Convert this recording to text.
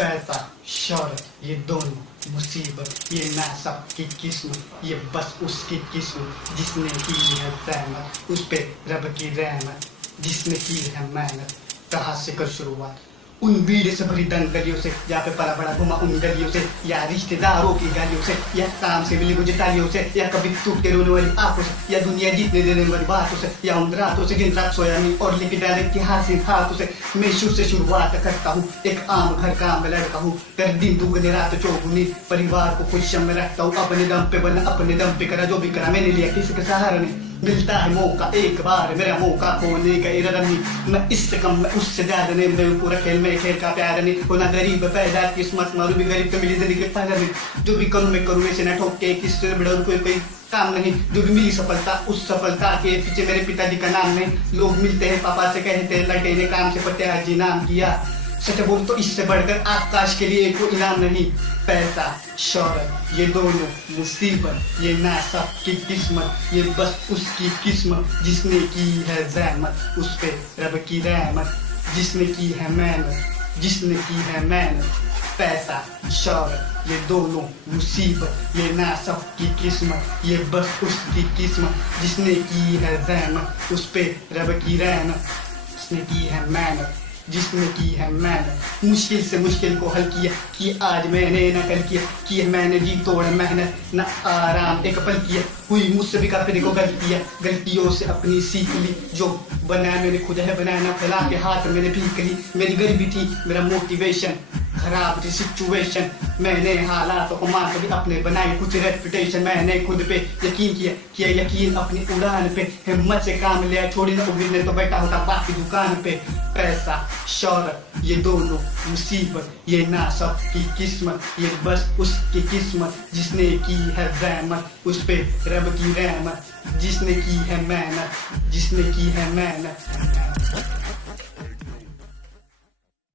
पैसा शौहरत ये दोनों मुसीबत, ये नासब की किस्मत, ये बस उसकी किस्मत जिसने की है ज़हमत, उस पे रब की रहमत जिसने की है मेहनत। कहाँ से कर शुरुआत उन भीड़ से भरी दंगलियों से, या पे पला बड़ा घुमा उन गलियों से, या रिश्तेदारों की गालियों से, या काम से मिली मुझे तालियों से, या कभी टूट के रोने वाली आंखों से, या दुनिया जीतने देने वाली बातों से, या उन रातों से जिन रात सोया नहीं और लिख डाले इतिहास इन हाथों से। मैं शुरू से शुरुआत करता हूँ, एक आम घर काम में लड़का हूँ, कर दिन दुगने रात चौगुनी, परिवार को खुशियों में रखता हूँ। अपने दम पे बना, अपने दम पे करा, जो भी करा मैंने लिया किसी के सहारा नहीं। मिलता है मौका एक बार, मेरा मौका खोने का इरादा नहीं, मैं इससे कम मैं उससे ज्यादा नहीं, मैं पूरा खेल में खेल का प्यार नहीं। होना गरीब पैदा किस्मत मारू भी गरीब, तो मिली जिंदगी फायदा नहीं। जो भी करूँ मैं करूँ ऐसे न ठोक के, किससे बड़ा कोई काम नहीं। जो भी मिली सफलता, उस सफलता के पीछे मेरे पिताजी का नाम नहीं। लोग मिलते हैं पापा से कहते हैं लड़के ने काम से फतेहाजी नाम किया। सच बोल तो इससे बढ़कर आकाश के लिए कोई इनाम नहीं। पैसा शौहरत ये दोनों मुसीबत, ये नासब की किस्मत, ये बस उसकी किस्मत जिसने की है ज़हमत, उस पे रब की रहमत जिसने की है मेहनत, जिसने की है मेहनत। पैसा शौहरत ये दोनों मुसीबत, ये नासब की किस्मत, ये बस उसकी किस्मत जिसने की है ज़हमत, उस पे रब की रहमत जिसने की है मेहनत, जिसने की है मेहनत। मुश्किल से मुश्किल को हल किया कि आज मैंने न कल किया मैंने जी तोड़ मेहनत न आराम एक पल किया। हुई मुझसे भी काफी को गलतियाँ, गलतियों से अपनी सीख ली। जो बनाया मैंने खुद है बनाया, ना फैला के हाथ मैंने भीख ली। मेरी गरीबी थी मेरा मोटिवेशन, खराब थी सिचुएशन, मैंने हालात को मान कभी अपने बनाई कुछ रेपुटेशन। मैंने खुद पे यकीन किया यकीन अपनी उड़ान पे, हिम्मत से काम लिया छोड़ी ना उम्मीद तो बैठा होता बाकी दुकान पे। पैसा शौहरत ये दोनों मुसीबत, ये नासब की किस्मत, ये बस उसकी किस्मत जिसने की है ज़हमत, उस पे रब की रहमत जिसने की है मेहनत, जिसने की है मेहनत।